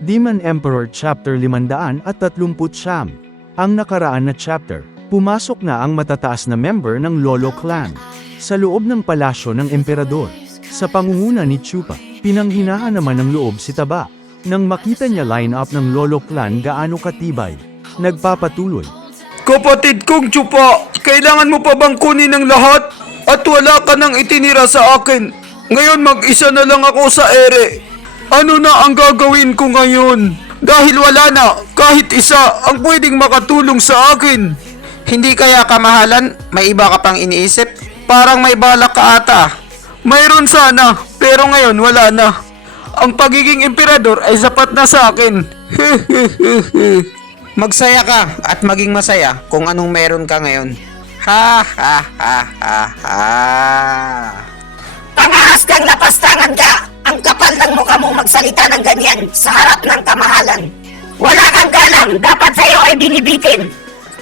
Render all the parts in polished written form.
Demon Emperor Chapter 539. Ang nakaraan na chapter, pumasok na ang matataas na member ng Lolo Clan sa loob ng palasyo ng emperador. Sa pangunguna ni Chupa, pinanghinaan naman ng loob si Taba. Nang makita niya line-up ng Lolo Clan gaano katibay, nagpapatuloy. Kapatid kong Chupa, kailangan mo pa bang kunin ang lahat? At wala ka nang itinira sa akin. Ngayon mag-isa na lang ako sa ere. Ano na ang gagawin ko ngayon? Dahil wala na, kahit isa ang pwedeng makatulong sa akin. Hindi kaya kamahalan, may iba ka pang iniisip? Parang may balak ka ata. Mayroon sana, pero ngayon wala na. Ang pagiging emperador ay sapat na sa akin. Magsaya ka at maging masaya kung anong meron ka ngayon. Ha ha ha ha ha. Pangahas kang lapastangan ka! Ang kapal ng mukha mo magsalita ng ganyan sa harap ng kamahalan. Wala kang galang, dapat sa'yo ay binibitin.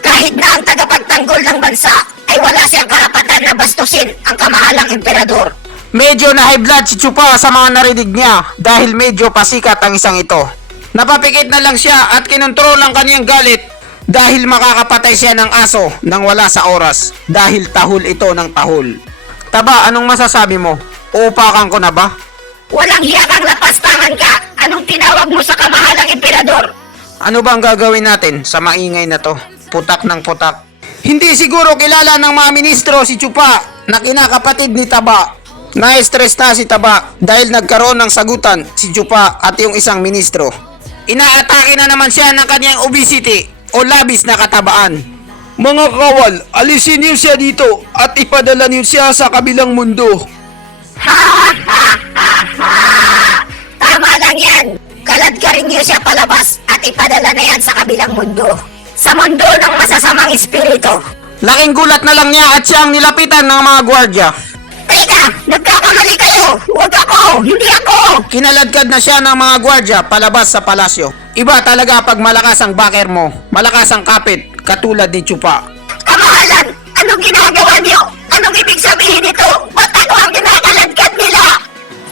Kahit na ang tagapagtanggol ng bansa ay wala siyang karapatan na bastusin ang kamahalang emperador. Medyo na high blood si Chupa sa mga narinig niya dahil medyo pasikat ang isang ito. Napapikit na lang siya at kinontrol ang kaniyang galit dahil makakapatay siya ng aso nang wala sa oras dahil tahol ito ng tahol. Taba, anong masasabi mo? Uupakan ko na ba? Walang hiya kang lapastangan ka! Anong tinawag mo sa kamahalang emperador? Ano bang gagawin natin sa maingay na to? Putak ng putak. Hindi siguro kilala ng mga ministro si Chupa na kinakapatid ni Taba. Na-stress na si Taba dahil nagkaroon ng sagutan si Chupa at yung isang ministro. Inaatake na naman siya ng kanyang obesity o labis na katabaan. Mga kawal, alisin niyo siya dito at ipadala niyo siya sa kabilang mundo. Tama lang yan! Kalad ka rin niyo siya palabas at ipadala na yan sa kabilang mundo. Sa mundo ng masasamang espiritu. Laking gulat na lang niya at siyang nilapitan ng mga gwardya. Teka! Nagkakamali kayo! Huwag ako! Hindi ako! Kinaladkad na siya ng mga gwardya palabas sa palasyo. Iba talaga pag malakas ang backer mo, malakas ang kapit, katulad ni Chupa. Kamahalan! Anong ginagawa niyo? Anong ibig sabihin nito? Ba't ako ang kinakaladkad nila?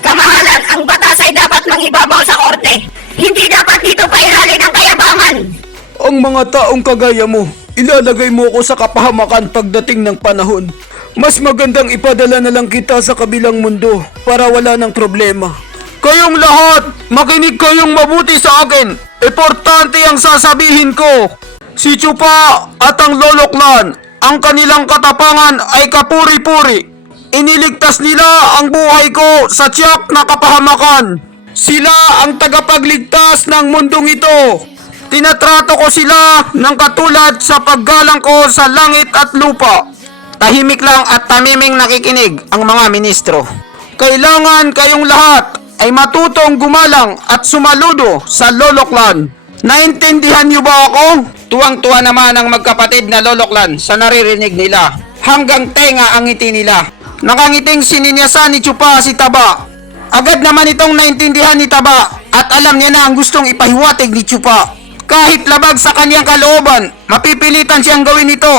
Kamahalan, ang batas ay dapat mangibabaw sa korte. Hindi dapat dito pairalin ang kayabangan. Ang mga taong kagaya mo, ilalagay mo ko sa kapahamakan pagdating ng panahon. Mas magandang ipadala na lang kita sa kabilang mundo para wala ng problema. Kayong lahat, makinig kayong mabuti sa akin. Importante ang sasabihin ko. Si Chupa at ang Lolo Clan, ang kanilang katapangan ay kapuri-puri. Iniligtas nila ang buhay ko sa tiyak na kapahamakan. Sila ang tagapagligtas ng mundong ito. Tinatrato ko sila ng katulad sa paggalang ko sa langit at lupa. Tahimik lang at tamiming nakikinig ang mga ministro. Kailangan kayong lahat ay matutong gumalang at sumaludo sa Lolo Clan. Naintindihan niyo ba ako? Tuwang-tuwa naman ang magkapatid na Lolo Clan sa naririnig nila. Hanggang tenga ang ngiti nila. Nakangiting sininyasan ni Chupa si Taba. Agad naman itong naintindihan ni Taba at alam niya na ang gustong ipahiwatig ni Chupa. Kahit labag sa kanyang kalooban, mapipilitan siyang gawin ito.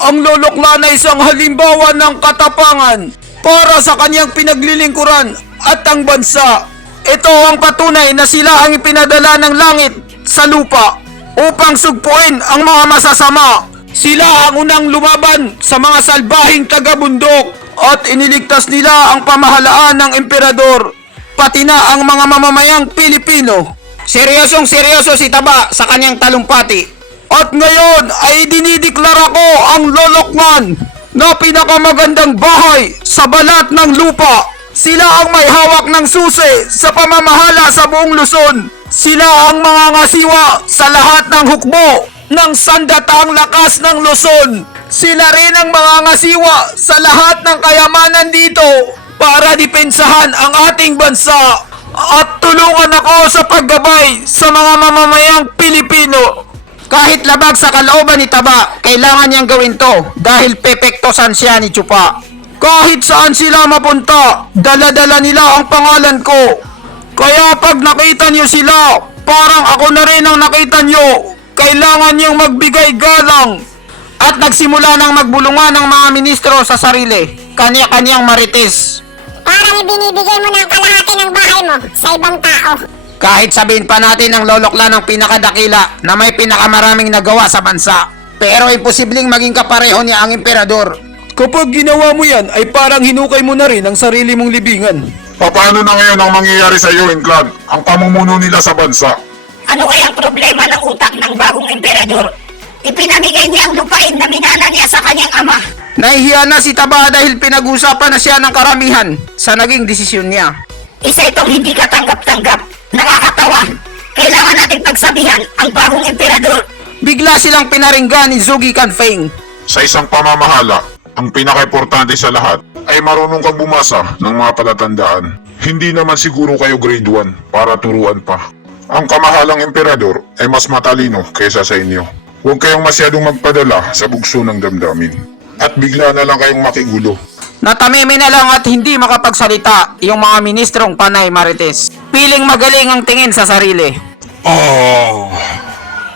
Ang Lolo Clan ay isang halimbawa ng katapangan para sa kanyang pinaglilingkuran at ang bansa. Ito ang patunay na sila ang ipinadala ng langit sa lupa upang sugpuin ang mga masasama. Sila ang unang lumaban sa mga salbahing taga-bundok at iniligtas nila ang pamahalaan ng emperador, pati na ang mga mamamayang Pilipino. Seryosong seryoso si Taba sa kanyang talumpati. At ngayon ay dinideklara ko ang Lolo Clan na pinakamagandang bahay sa balat ng lupa. Sila ang may hawak ng susi sa pamamahala sa buong Luzon. Sila ang mga ngasiwa sa lahat ng hukbo ng sandataang lakas ng Luzon. Sila rin ang mga ngasiwa sa lahat ng kayamanan dito para depensahan ang ating bansa. At tulungan ako sa paggabay sa mga mamamayang Pilipino. Kahit labag sa kalooban ni Taba, kailangan niyang gawin to dahil pepektosan siya ni Chupa. Kahit saan sila mapunta, dala-dala nila ang pangalan ko. Kaya pag nakita niyo sila, parang ako na rin ang nakita niyo. Kailangan niyong magbigay galang. At nagsimula ng magbulungan ng mga ministro sa sarili, kanya-kanyang marites. Parang ibinibigay mo ng kalahati ng bahay mo sa ibang tao. Kahit sabihin pa natin ng Lolo Clan ang pinakadakila na may pinakamaraming nagawa sa bansa, pero imposibleng maging kapareho niya ang emperador. Kapag ginawa mo yan, ay parang hinukay mo na rin ang sarili mong libingan. Paano na ngayon ang mangyayari sa iyo, Inclan? Ang pamumuno nila sa bansa. Ano kaya ang problema ng utak ng bagong emperador? Ipinamigay niya ang lupain na minana niya sa kanyang ama. Nahihiya na si Taba dahil pinag-usapan na siya ng karamihan sa naging desisyon niya. Isa itong hindi katanggap-tanggap. Nakakatawa. Kailangan natin pagsabihan ang bagong emperador. Bigla silang pinaringgan ni Zugi Canfeng. Sa isang pamamahala, ang pinaka-importante sa lahat ay marunong kang bumasa ng mga palatandaan. Hindi naman siguro kayo grade 1 para turuan pa. Ang kamahalang emperador ay mas matalino kaysa sa inyo. Huwag kayong masyadong magpadala sa bugso ng damdamin. At bigla na lang kayong makigulo. Natamimi na lang at hindi makapagsalita yung mga ministrong Panay Marites. Piling magaling ang tingin sa sarili.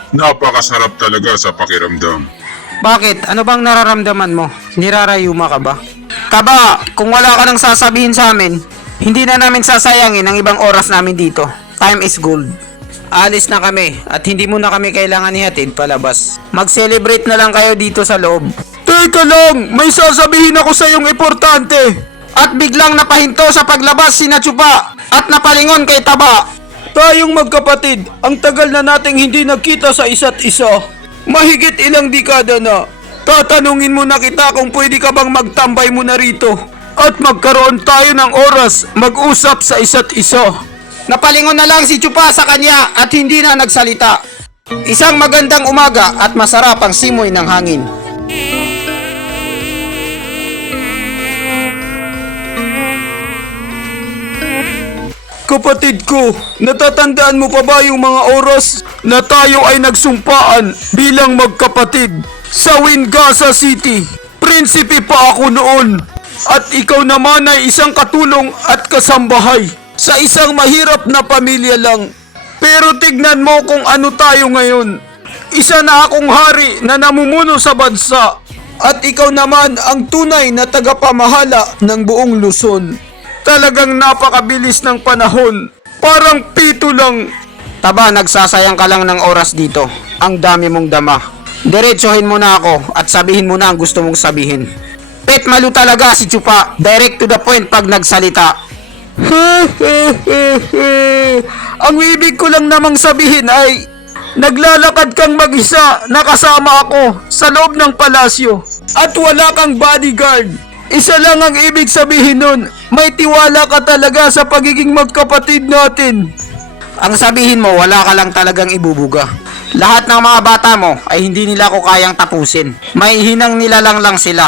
Napakasarap talaga sa pakiramdam. Bakit? Ano bang nararamdaman mo? Nirarayuma ka ba? Taba, kung wala ka nang sasabihin sa amin, hindi na namin sasayangin ang ibang oras namin dito. Time is gold. Alis na kami at hindi mo na kami kailangan ihatid palabas. Mag-celebrate na lang kayo dito sa loob. Teka lang, may sasabihin ako sa iyong importante. At biglang napahinto sa paglabas si Chupa at napalingon kay Taba. Tayong magkapatid, ang tagal na nating hindi nagkita sa isa't isa. Mahigit ilang dekada na. Tatanungin mo na kita kung pwede ka bang magtambay mo na rito. At magkaroon tayo ng oras mag-usap sa isa't isa. Napalingon na lang si Chupa sa kanya at hindi na nagsalita. Isang magandang umaga at masarap ang simoy ng hangin. Kapatid ko, natatandaan mo pa ba yung mga oras na tayo ay nagsumpaan bilang magkapatid sa Wingasa City? Prinsipe pa ako noon at ikaw naman ay isang katulong at kasambahay sa isang mahirap na pamilya lang. Pero tignan mo kung ano tayo ngayon. Isa na akong hari na namumuno sa bansa at ikaw naman ang tunay na tagapamahala ng buong Luzon. Talagang napakabilis ng panahon. Parang pito lang. Taba, nagsasayang ka lang ng oras dito. Ang dami mong dama. Diretsuhin mo na ako at sabihin mo na ang gusto mong sabihin. Pet malu talaga si Chupa. Direct to the point pag nagsalita. Ang ibig ko lang namang sabihin ay naglalakad kang mag-isa na kasama ako sa loob ng palasyo at wala kang bodyguard. Isa lang ang ibig sabihin nun, may tiwala ka talaga sa pagiging magkapatid natin. Ang sabihin mo, wala ka lang talagang ibubuga. Lahat ng mga bata mo ay hindi nila ko kayang tapusin. May hinang nilalang lang sila.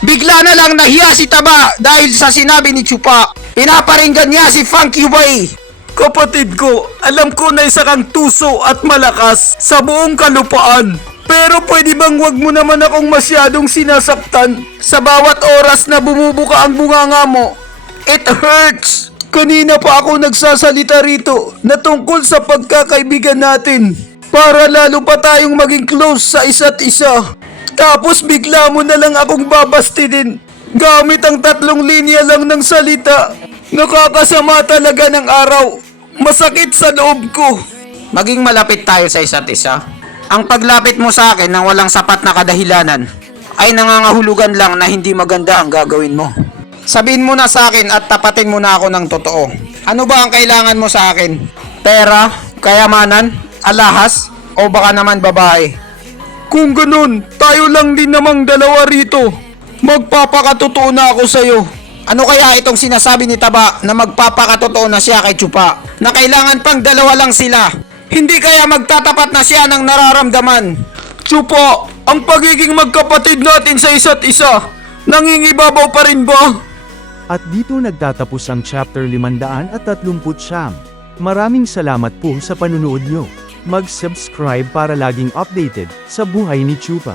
Bigla na lang nahiya si Taba dahil sa sinabi ni Chupa. Pinaparinggan niya si Funky Way. Kapatid ko, alam ko na isa kang tuso at malakas sa buong kalupaan. Pero pwede bang wag mo naman akong masyadong sinasaktan sa bawat oras na bumubuka ang bunganga mo? It hurts! Kanina pa ako nagsasalita rito na tungkol sa pagkakaibigan natin para lalo pa tayong maging close sa isa't isa. Tapos bigla mo na lang akong babastidin gamit ang 3 linya lang ng salita. Nakakasama talaga ng araw. Masakit sa loob ko. Maging malapit tayo sa isa't isa. Ang paglapit mo sa akin nang walang sapat na kadahilanan ay nangangahulugan lang na hindi maganda ang gagawin mo. Sabihin mo na sa akin at tapatin mo na ako ng totoo. Ano ba ang kailangan mo sa akin? Pera? Kayamanan? Alahas? O baka naman babae? Kung ganun, tayo lang din namang dalawa rito. Magpapakatotoo na ako sa'yo. Ano kaya itong sinasabi ni Taba na magpapakatotoo na siya kay Chupa? Na kailangan pang dalawa lang sila? Hindi kaya magtatapat na siya ng nararamdaman? Chupa, ang pagiging magkapatid natin sa isa't isa, nangingibabaw pa rin ba? At dito nagtatapos ang chapter 539. Maraming salamat po sa panunood nyo. Mag-subscribe para laging updated sa buhay ni Chupa.